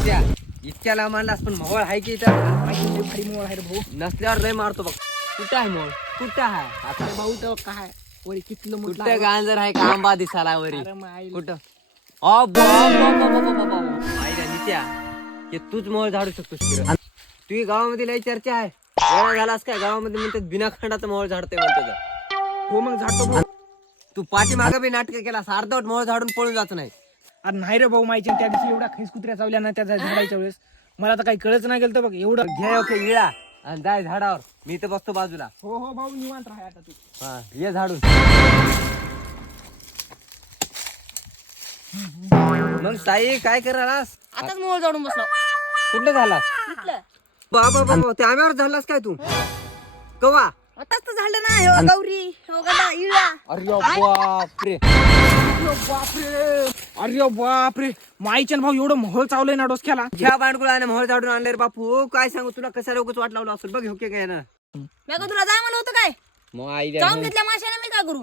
नित्या इतक्या लांब आणलास पण मोळ आहे की इथं भारी मोळ आहे रे भाऊ. नसल्यावर लय मारतो बघ. कुठं आहे मोळ? कुठं आहे आता? अरे भाऊ तर काय वरी कितलं मोठं कुठं गांजर आहे का आंबा दिसाला वरी? अरे माईल. कुठं? आईला नित्या हे तूच मोळ झाडू शकतोस की रे? तुझी गावामध्ये लय चर्चा आहे. वेळा झालास काय गावामध्ये म्हणतात बिना खंडाचं मोळ झाडते म्हणतात. हो मग झाडतो भाऊ. तू पाठीमागे बी नाटक केलास अर्धवट मोळ झाडून पळून जात नाही. अरे नाही रे भाऊ माहिती त्या दिवशी एवढा खैस कुत्र्या चावल्या ना त्या झाडाच्या वेळेस मला तर काही कळच नाही गेलं तर बघ एवढं. घे ओके इळा आणि जाय झाडावर. मी इथं बसतो बाजूला. हो हो भाऊ निवांत राहा आता तू. हा ये झाडून. मग साई काय करालास? आताच मोळ जाडून बसलो. कुठलं झालास? कुठलं? बाबा बाबा त्या आम्यावर झालास काय तू? कवा? आताच तर झालं ना. हे गौरी हे गदा इळा. अरे बापरे. अरे बापरे माईचन भाऊ एवढं मोहळ चावलंय ना डोसक्याला. ह्या बांडकुळाने मोहळ झाडून आणले रे बापू. काय सांगू तुला कशा लोकच वाट लावला असेल बघ. होके काय ना मी का तुला जाय म्हणलं होतं काय? मग आई जाऊन घेतल्या माशाने मी काय करू?